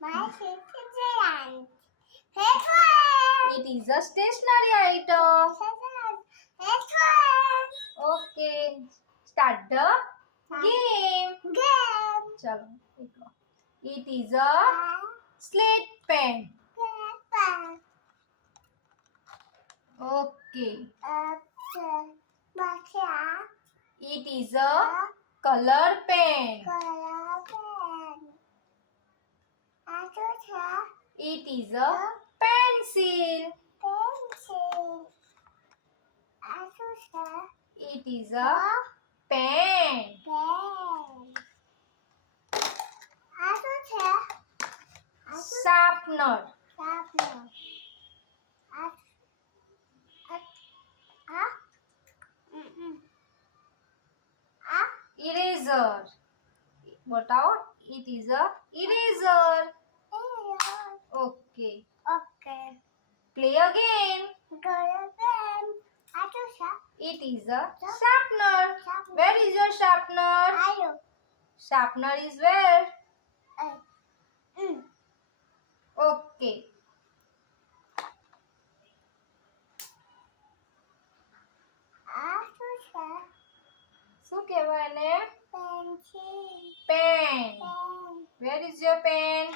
My sister It is a stationary item. Okay. Start the game. चलो देखो. It is a slate pen. Okay. It is a color pen. It is a pencil. It is a pen. Sharpener. Eraser. बताओ. It is a eraser. Okay. Play again. It is a sharpener. Where is your sharpener? Sharpener is where? Okay. શું કહેવાય એને? Pen. Where is your pen?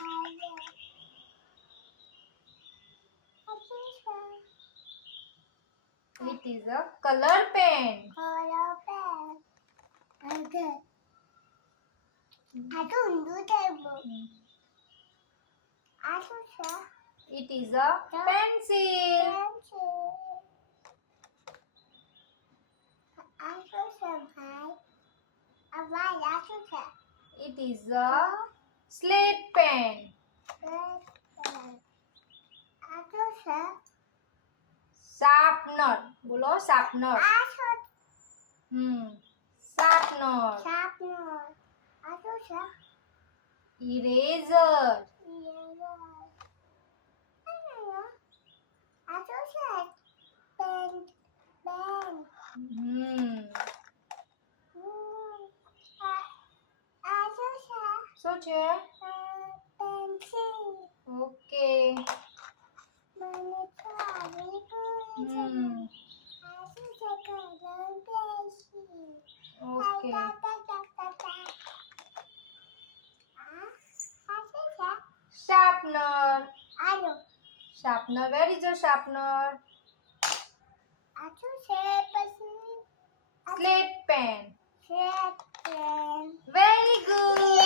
It is a color pen. It is a pencil. It is a slate pen. Sharpener. बोलो sharpener. Sharpener. Eraser. શું છે? Okay. Okay. Sharpener. Sharpener. Where is your sharpener? Slate pen. Very good.